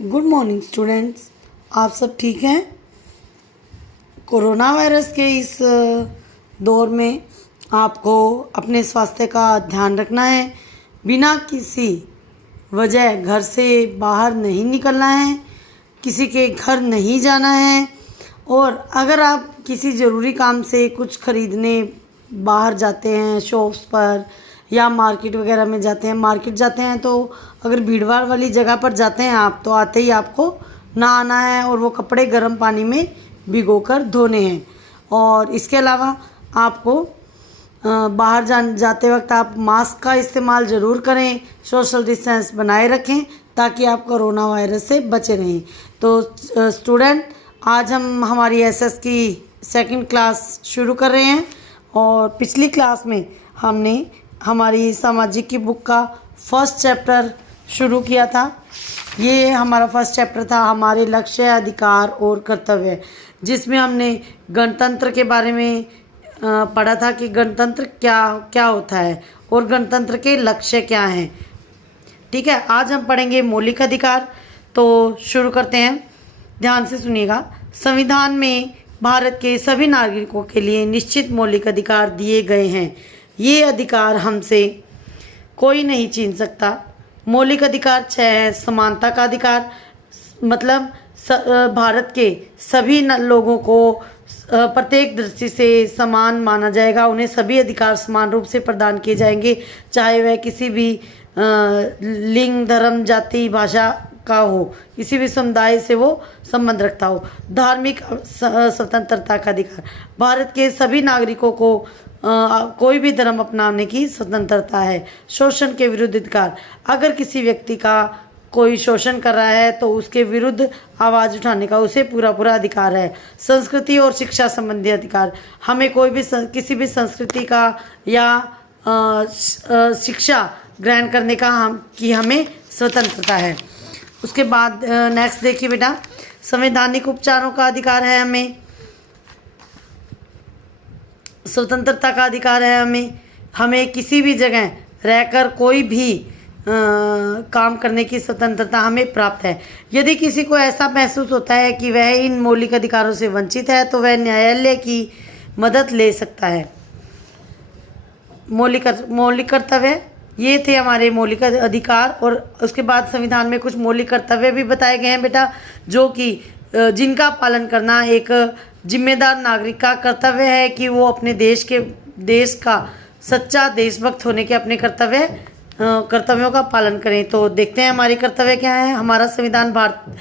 Good morning students. आप सब ठीक हैं? कोरोना वायरस के इस दौर में आपको अपने स्वास्थ्य का ध्यान रखना है। बिना किसी वजह घर से बाहर नहीं निकलना है, किसी के घर नहीं जाना है। और अगर आप किसी ज़रूरी काम से कुछ खरीदने बाहर जाते हैं, शॉप्स पर या मार्केट वगैरह में जाते हैं, मार्केट जाते हैं तो अगर भीड़ भाड़ वाली जगह पर जाते हैं आप, तो आते ही आपको नहाना है और वो कपड़े गर्म पानी में भिगोकर धोने हैं। और इसके अलावा आपको बाहर जाते वक्त आप मास्क का इस्तेमाल ज़रूर करें, सोशल डिस्टेंस बनाए रखें ताकि आप कोरोना वायरस से बचे रहें। तो स्टूडेंट, आज हम हमारी एसएस की सेकंड क्लास शुरू कर रहे हैं और पिछली क्लास में हमने हमारी सामाजिक की बुक का फर्स्ट चैप्टर शुरू किया था। ये हमारा फर्स्ट चैप्टर था हमारे लक्ष्य, अधिकार और कर्तव्य, जिसमें हमने गणतंत्र के बारे में पढ़ा था कि गणतंत्र क्या होता है और गणतंत्र के लक्ष्य क्या हैं। ठीक है, आज हम पढ़ेंगे मौलिक अधिकार। तो शुरू करते हैं, ध्यान से सुनिएगा। संविधान में भारत के सभी नागरिकों के लिए निश्चित मौलिक अधिकार दिए गए हैं। ये अधिकार हमसे कोई नहीं छीन सकता। मौलिक अधिकार 6 है। समानता का अधिकार, मतलब भारत के सभी लोगों को प्रत्येक दृष्टि से समान माना जाएगा। उन्हें सभी अधिकार समान रूप से प्रदान किए जाएंगे, चाहे वह किसी भी लिंग, धर्म, जाति, भाषा का हो, किसी भी समुदाय से वो संबंध रखता हो। धार्मिक स्वतंत्रता का अधिकार, भारत के सभी नागरिकों को कोई भी धर्म अपनाने की स्वतंत्रता है। शोषण के विरुद्ध अधिकार, अगर किसी व्यक्ति का कोई शोषण कर रहा है तो उसके विरुद्ध आवाज़ उठाने का उसे पूरा अधिकार है। संस्कृति और शिक्षा संबंधी अधिकार, हमें कोई भी किसी भी संस्कृति का या शिक्षा ग्रहण करने का हमें स्वतंत्रता है। उसके बाद नेक्स्ट देखिए बेटा, संवैधानिक उपचारों का अधिकार है हमें, स्वतंत्रता का अधिकार है हमें किसी भी जगह रहकर कोई भी काम करने की स्वतंत्रता हमें प्राप्त है। यदि किसी को ऐसा महसूस होता है कि वह इन मौलिक अधिकारों से वंचित है तो वह न्यायालय की मदद ले सकता है। मौलिक कर्तव्य, ये थे हमारे मौलिक अधिकार। और उसके बाद संविधान में कुछ मौलिक कर्तव्य भी बताए गए हैं बेटा, जो कि जिनका पालन करना एक जिम्मेदार नागरिक का कर्तव्य है कि वो अपने देश का सच्चा देशभक्त होने के अपने कर्तव्यों का पालन करें। तो देखते हैं हमारे कर्तव्य क्या है। हमारा संविधान भारत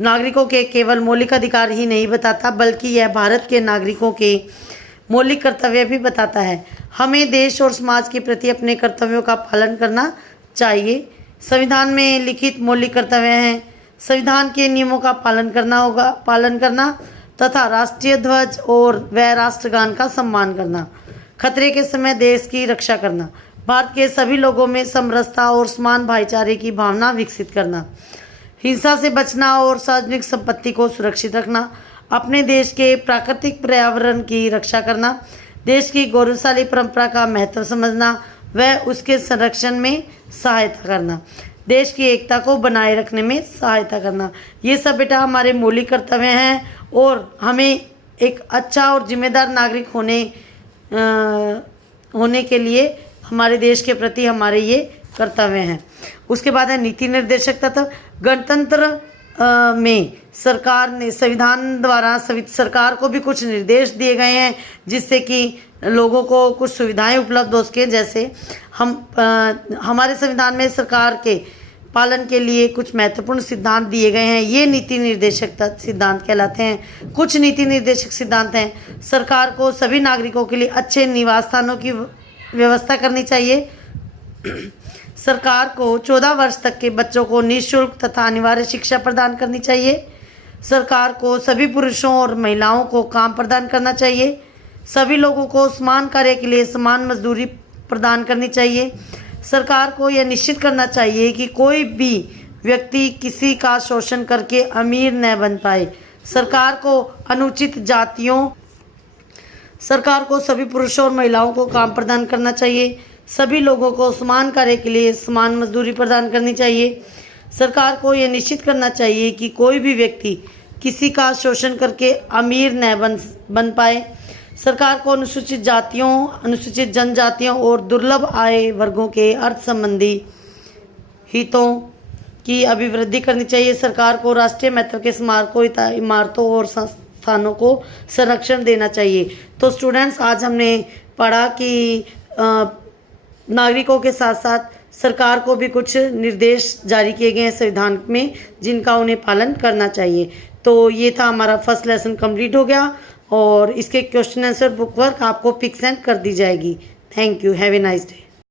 नागरिकों के केवल मौलिक अधिकार ही नहीं बताता, बल्कि यह भारत के नागरिकों के मौलिक कर्तव्य भी बताता है। हमें देश और समाज के प्रति अपने कर्तव्यों का पालन करना चाहिए। संविधान में लिखित मौलिक कर्तव्य हैं, संविधान के नियमों का पालन करना तथा राष्ट्रीय ध्वज और व राष्ट्रगान का सम्मान करना, खतरे के समय देश की रक्षा करना, भारत के सभी लोगों में समरसता और समान भाईचारे की भावना विकसित करना, हिंसा से बचना और सार्वजनिक संपत्ति को सुरक्षित रखना, अपने देश के प्राकृतिक पर्यावरण की रक्षा करना, देश की गौरवशाली परंपरा का महत्व समझना व उसके संरक्षण में सहायता करना, देश की एकता को बनाए रखने में सहायता करना। ये सब बेटा हमारे मौलिक कर्तव्य हैं और हमें एक अच्छा और जिम्मेदार नागरिक होने के लिए हमारे देश के प्रति हमारे ये कर्तव्य हैं। उसके बाद है नीति निर्देशक तत्व। गणतंत्र में सरकार ने संविधान द्वारा सरकार को भी कुछ निर्देश दिए गए हैं जिससे कि लोगों को कुछ सुविधाएं उपलब्ध हो सकें। जैसे हमारे संविधान में सरकार के पालन के लिए कुछ महत्वपूर्ण सिद्धांत दिए गए हैं, ये नीति निर्देशक सिद्धांत कहलाते हैं। कुछ नीति निर्देशक सिद्धांत हैं, सरकार को सभी नागरिकों के लिए अच्छे निवास स्थानों की व्यवस्था करनी चाहिए। सरकार को 14 वर्ष तक के बच्चों को निःशुल्क तथा अनिवार्य शिक्षा प्रदान करनी चाहिए। सरकार को सभी पुरुषों और महिलाओं को काम प्रदान करना चाहिए। सभी लोगों को समान कार्य के लिए समान मजदूरी प्रदान करनी चाहिए। सरकार को यह निश्चित करना चाहिए कि कोई भी व्यक्ति किसी का शोषण करके अमीर न बन पाए। सरकार को सभी पुरुषों और महिलाओं को काम प्रदान करना चाहिए। सभी लोगों को समान कार्य के लिए समान मजदूरी प्रदान करनी चाहिए। सरकार को ये निश्चित करना चाहिए कि कोई भी व्यक्ति किसी का शोषण करके अमीर न बन पाए। सरकार को अनुसूचित जातियों, अनुसूचित जनजातियों और दुर्लभ आय वर्गों के अर्थ संबंधी हितों की अभिवृद्धि करनी चाहिए। सरकार को राष्ट्रीय महत्व के स्मारकों, इमारतों और संस्थानों को संरक्षण देना चाहिए। तो स्टूडेंट्स, आज हमने पढ़ा कि नागरिकों के साथ साथ सरकार को भी कुछ निर्देश जारी किए गए हैं संविधान में, जिनका उन्हें पालन करना चाहिए। तो ये था हमारा फर्स्ट लेसन कंप्लीट हो गया और इसके क्वेश्चन आंसर बुक वर्क आपको पिक सेंड कर दी जाएगी। Thank you. Have a nice day.